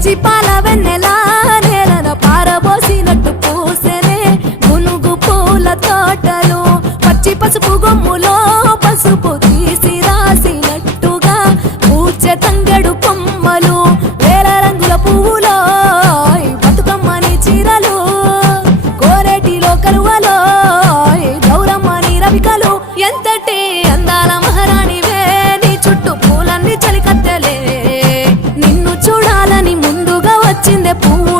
పచ్చి పాల వెన్నెలా నేలన పారబోసినట్టు పూసెనే గునుగు పూల తోటలు పచ్చి పసుపు గొమ్ములో పసుపు తీసి రాసినట్టుగా పూచె తంగెడు కొమ్మలు వేల రంగుల పువ్వులో బతుకమ్మని చీరలు కోరేటిలో కలువలో గౌరమ్మని రవికలు ఎంతటి అందాల మహారాణివే నీ చుట్టూ పూలన్నీ చలికత్తెలే నిన్ను చూడాలని ముందుగా వచ్చిందే పువ్వు